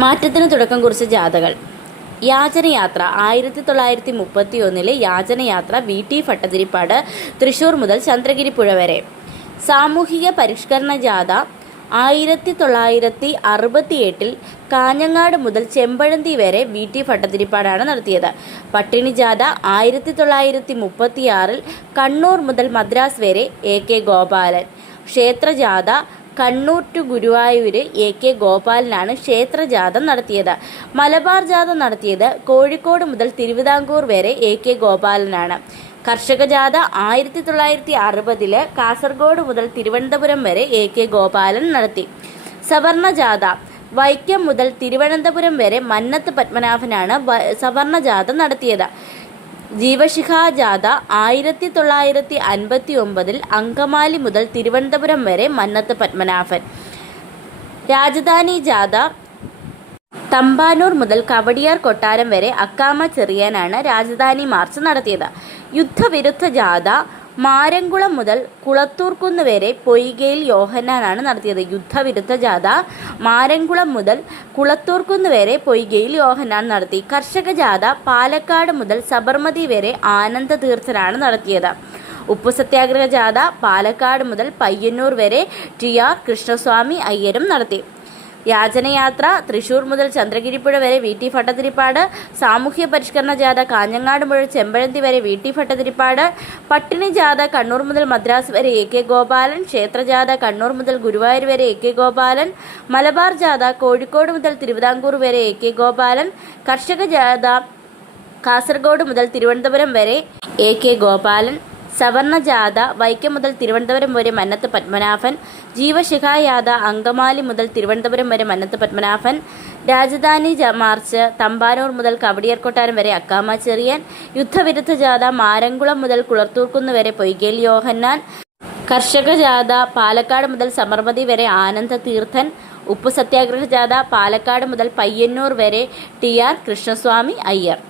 മാറ്റത്തിന് തുടക്കം കുറിച്ച ജാഥകൾ. യാചനയാത്ര 1931 യാചനയാത്ര വി.ടി. ഭട്ടതിരിപ്പാട് തൃശൂർ മുതൽ ചന്ദ്രഗിരിപ്പുഴ വരെ. സാമൂഹിക പരിഷ്കരണ ജാഥ 1968 കാഞ്ഞങ്ങാട് മുതൽ ചെമ്പഴന്തി വരെ വി.ടി. ഭട്ടതിരിപ്പാടാണ് നടത്തിയത്. പട്ടിണി ജാഥ 1936 കണ്ണൂർ മുതൽ മദ്രാസ് വരെ എ.കെ. ഗോപാലൻ. ക്ഷേത്രജാഥ കണ്ണൂർ ടു ഗുരുവായൂർ എ.കെ. ഗോപാലനാണ് ക്ഷേത്രജാഥ നടത്തിയത്. മലബാർ ജാഥ നടത്തിയത് കോഴിക്കോട് മുതൽ തിരുവിതാംകൂർ വരെ എ.കെ. ഗോപാലനാണ്. കർഷക ജാഥ 1960 കാസർഗോഡ് മുതൽ തിരുവനന്തപുരം വരെ എ.കെ. ഗോപാലൻ നടത്തി. സവർണ ജാഥ വൈക്കം മുതൽ തിരുവനന്തപുരം വരെ മന്നത്ത് പത്മനാഭനാണ് സവർണ ജാഥ നടത്തിയത്. ജീവശിഖ ജാഥ 1959 അങ്കമാലി മുതൽ തിരുവനന്തപുരം വരെ മന്നത്ത് പത്മനാഭൻ. രാജധാനി ജാഥ തമ്പാനൂർ മുതൽ കവടിയാർ കൊട്ടാരം വരെ അക്കാമ ചെറിയാനാണ് രാജധാനി മാർച്ച് നടത്തിയത്. യുദ്ധവിരുദ്ധ ജാഥ മാരംകുളം മുതൽ കുളത്തൂർക്കുന്ന് വരെ പൊയ്കയിൽ യോഹന്നാനാണ് നടത്തിയത്. യുദ്ധവിരുദ്ധ ജാഥ മാരംകുളം മുതൽ കുളത്തൂർക്കുന്ന് വരെ പൊയ്കയിൽ യോഹന്നാൻ നടത്തി. കർഷക ജാഥ പാലക്കാട് മുതൽ സബർമതി വരെ ആനന്ദ തീർത്ഥനാണ് നടത്തിയത്. ഉപ്പു സത്യാഗ്രഹ ജാഥ പാലക്കാട് മുതൽ പയ്യന്നൂർ വരെ ടി.ആർ. കൃഷ്ണസ്വാമി അയ്യരും നടത്തി. യാചനയാത്ര തൃശൂർ മുതൽ ചന്ദ്രഗിരിപ്പുഴ വരെ വി.ടി. ഭട്ടതിരിപ്പാട്. സാമൂഹ്യ പരിഷ്കരണ ജാഥ കാഞ്ഞങ്ങാട് മുതൽ ചെമ്പഴന്തി വരെ വി.ടി. ഭട്ടതിരിപ്പാട്. പട്ടിണി ജാഥ കണ്ണൂർ മുതൽ മദ്രാസ് വരെ എ.കെ. ഗോപാലൻ. ക്ഷേത്രജാഥ കണ്ണൂർ മുതൽ ഗുരുവായൂർ വരെ എ.കെ. ഗോപാലൻ. മലബാർ ജാഥ കോഴിക്കോട് മുതൽ തിരുവിതാംകൂർ വരെ എ.കെ. ഗോപാലൻ. കർഷക ജാഥ കാസർഗോഡ് മുതൽ തിരുവനന്തപുരം വരെ എ.കെ. ഗോപാലൻ. സവർണ ജാഥ വൈക്കം മുതൽ തിരുവനന്തപുരം വരെ മന്നത്ത് പത്മനാഭൻ. ജീവശിഖ ജാഥ അങ്കമാലി മുതൽ തിരുവനന്തപുരം വരെ മന്നത്ത് പത്മനാഭൻ. രാജധാനി മാർച്ച് തമ്പാനൂർ മുതൽ കവടിയാർ കൊട്ടാരം വരെ അക്കാമ ചെറിയാൻ. യുദ്ധവിരുദ്ധ ജാഥ മാരംകുളം മുതൽ കുളത്തൂർക്കുന്ന് വരെ പൊയ്കയിൽ യോഹന്നാൻ. കർഷക ജാഥ പാലക്കാട് മുതൽ സബർമതി വരെ ആനന്ദ തീർത്ഥൻ. ഉപ്പു സത്യാഗ്രഹ ജാഥ പാലക്കാട് മുതൽ പയ്യന്നൂർ വരെ ടി.ആർ. കൃഷ്ണസ്വാമി അയ്യർ.